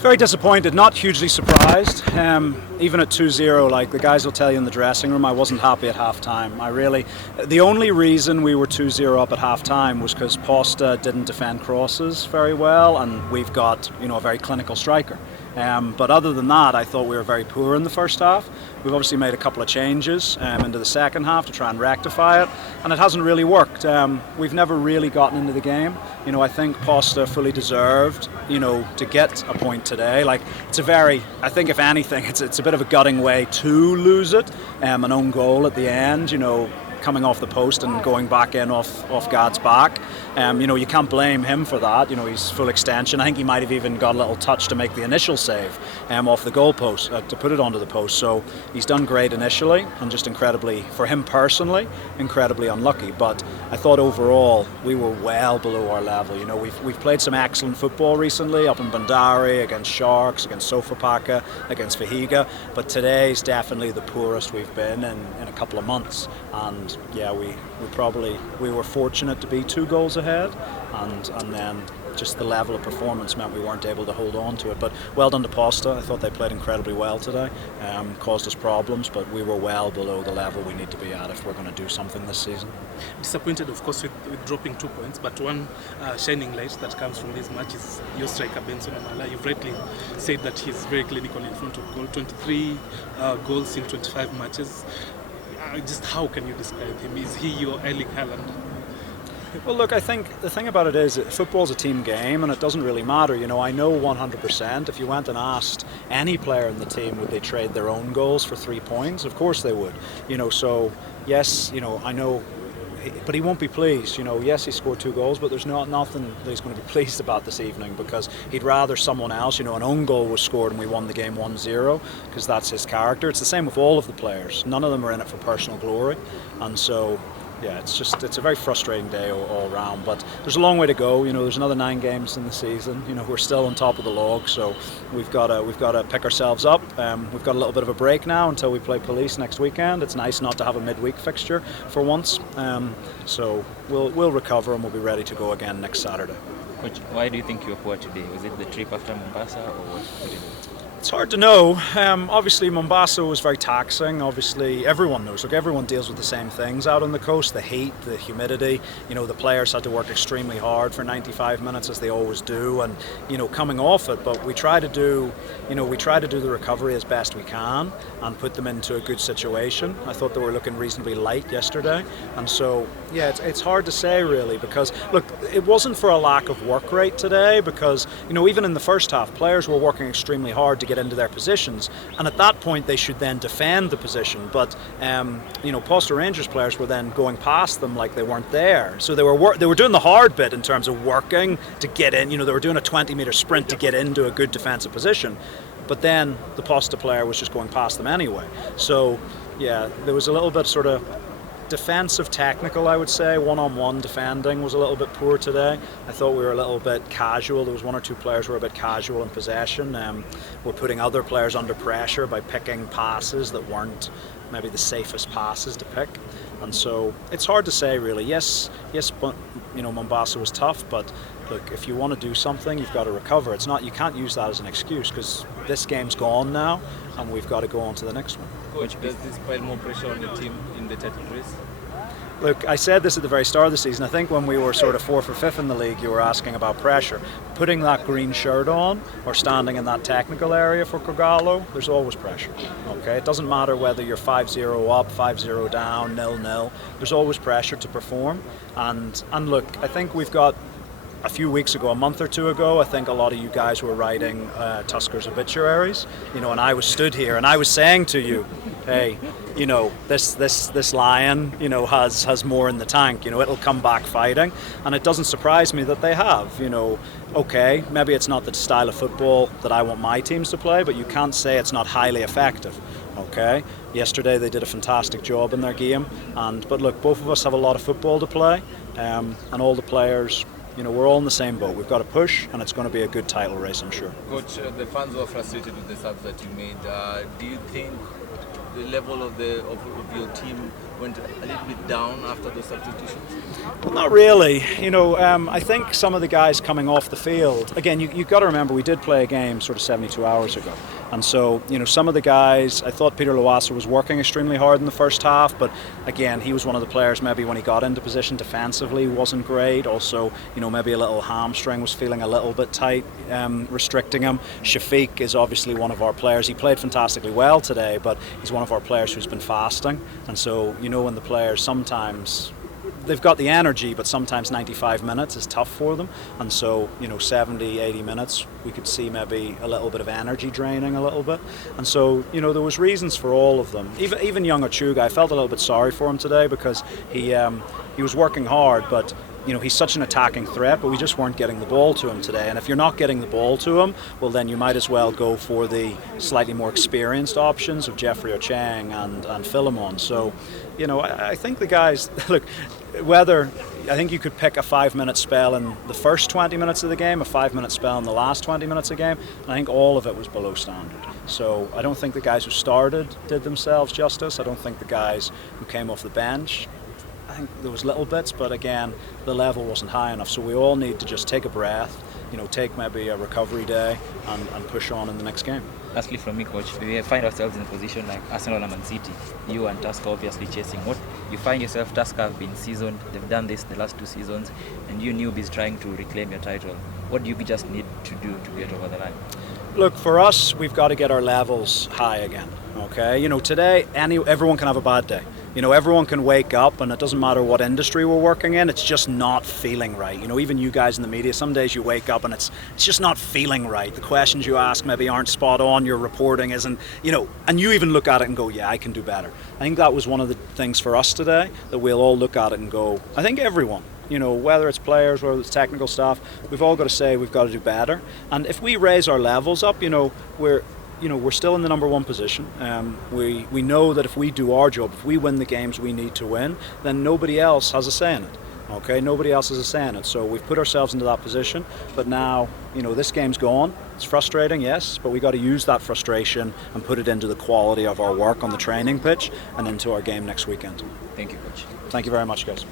Very disappointed, not hugely surprised. Even at 2-0, like the guys will tell you in the dressing room, I wasn't happy at half-time. The only reason we were 2-0 up at half-time was because Posta didn't defend crosses very well, and we've got, a very clinical striker. But other than that, I thought we were very poor in the first half. We've obviously made a couple of changes into the second half to try and rectify it, and it hasn't really worked. We've never really gotten into the game. I think Posta fully deserved, to get a point today. Like, I think if anything, it's a bit of a gutting way to lose it. An own goal at the end, coming off the post and going back in off Gad's back. You can't blame him for that. He's full extension. I think he might have even got a little touch to make the initial save off the goal post, to put it onto the post. So he's done great initially, and just incredibly, for him personally, incredibly unlucky. But I thought overall we were well below our level. We've played some excellent football recently, up in Bandari, against Sharks, against Sofapaka, against Vihiga. But today's definitely the poorest we've been in a couple of months. And yeah, we were fortunate to be 2 goals ahead, and then just the level of performance meant we weren't able to hold on to it. But well done to Posta. I thought they played incredibly well today. Caused us problems, but we were well below the level we need to be at if we're going to do something this season. Disappointed, of course, with dropping 2 points, but one shining light that comes from this match is your striker Benson Amala. You've rightly said that he's very clinical in front of goal. 23 goals in 25 matches. Just how can you describe him? Is he your Erling Haaland? Well, look, I think the thing about it is football's a team game, and it doesn't really matter. I know 100% if you went and asked any player in the team would they trade their own goals for 3 points, of course they would. So yes, I know, but he won't be pleased. Yes, he scored 2 goals, but there's nothing that he's going to be pleased about this evening, because he'd rather someone else. An own goal was scored and we won the game 1-0, because that's his character. It's the same with all of the players. None of them are in it for personal glory, and so yeah, it's a very frustrating day all round. But there's a long way to go. There's another 9 games in the season. We're still on top of the log, so we've got to pick ourselves up. We've got a little bit of a break now until we play Police next weekend. It's nice not to have a midweek fixture for once. So we'll recover and we'll be ready to go again next Saturday. Why do you think you were poor today? Was it the trip after Mombasa, or what did it do? It's hard to know. Obviously, Mombasa was very taxing. Obviously, everyone knows. Look, everyone deals with the same things out on the coast: the heat, the humidity. The players had to work extremely hard for 95 minutes, as they always do, and coming off it. But we try to do the recovery as best we can and put them into a good situation. I thought they were looking reasonably light yesterday, and so yeah, it's hard to say really, because look, it wasn't for a lack of work rate today, because even in the first half, players were working extremely hard to get into their positions, and at that point they should then defend the position. But Posta Rangers players were then going past them like they weren't there, so they were doing the hard bit in terms of working to get in. They were doing a 20-meter sprint to get into a good defensive position, but then the Posta player was just going past them anyway. So yeah, there was a little bit sort of defensive technical, I would say. One-on-one defending was a little bit poor today. I thought we were a little bit casual. There was 1 or 2 players who were a bit casual in possession. We're putting other players under pressure by picking passes that weren't maybe the safest passes to pick, and so it's hard to say really. Yes, but Mombasa was tough, but look, if you want to do something, you've got to recover. You can't use that as an excuse, because this game's gone now and we've got to go on to the next one. Coach, does this pile more pressure on the team in the title race? Look, I said this at the very start of the season. I think when we were sort of 4th or 5th in the league, you were asking about pressure. Putting that green shirt on or standing in that technical area for Kogalo, there's always pressure. Okay, it doesn't matter whether you're 5-0 up, 5-0 down, 0-0. There's always pressure to perform. And look, I think we've got a few weeks ago, a month or 2 ago, I think a lot of you guys were writing Tusker's obituaries, and I was stood here and I was saying to you, hey, this lion, has more in the tank. It'll come back fighting, and it doesn't surprise me that they have. Okay, maybe it's not the style of football that I want my teams to play, but you can't say it's not highly effective. Okay, yesterday they did a fantastic job in their game, but look, both of us have a lot of football to play, and all the players. We're all in the same boat. We've got to push, and it's going to be a good title race, I'm sure. Coach, the fans were frustrated with the subs that you made. Do you think the level of your team went a little bit down after those substitutions? Well, not really. I think some of the guys coming off the field, again, you've got to remember we did play a game sort of 72 hours ago. And so, some of the guys, I thought Peter Lawassa was working extremely hard in the first half, but again, he was one of the players maybe when he got into position defensively wasn't great. Also, maybe a little hamstring was feeling a little bit tight, restricting him. Shafiq is obviously one of our players. He played fantastically well today, but he's one of our players who's been fasting. And so, when the players sometimes they've got the energy, but sometimes 95 minutes is tough for them. And so, 70, 80 minutes, we could see maybe a little bit of energy draining a little bit. And so, there was reasons for all of them. Even young Ochuga, I felt a little bit sorry for him today because he was working hard, but he's such an attacking threat, but we just weren't getting the ball to him today. And if you're not getting the ball to him, well, then you might as well go for the slightly more experienced options of Jeffrey Ocheng and Philemon. So, I think the guys, look, I think you could pick a 5-minute spell in the first 20 minutes of the game, a 5-minute spell in the last 20 minutes of the game, and I think all of it was below standard. So I don't think the guys who started did themselves justice. I don't think the guys who came off the bench, I think there was little bits, but again, the level wasn't high enough. So we all need to just take a breath, take maybe a recovery day and push on in the next game. Lastly from me, coach, we find ourselves in a position like Arsenal and Man City. You and Tusker obviously chasing. What you find yourself, Tusker have been seasoned, they've done this the last 2 seasons, and you newbies trying to reclaim your title. What do you just need to do to get over the line? Look, for us, we've got to get our levels high again. Okay, today everyone can have a bad day. Everyone can wake up, and it doesn't matter what industry we're working in, it's just not feeling right. Even you guys in the media, some days you wake up and it's just not feeling right. The questions you ask maybe aren't spot on, your reporting isn't, and you even look at it and go, yeah, I can do better. I think that was one of the things for us today, that we'll all look at it and go, I think everyone, whether it's players, whether it's technical staff, we've all got to say we've got to do better. And if we raise our levels up, we're still in the number 1 position. We know that if we do our job, if we win the games we need to win, then nobody else has a say in it. Okay, nobody else has a say in it. So we've put ourselves into that position. But now, this game's gone. It's frustrating, yes, but we got to use that frustration and put it into the quality of our work on the training pitch and into our game next weekend. Thank you, coach. Thank you very much, guys.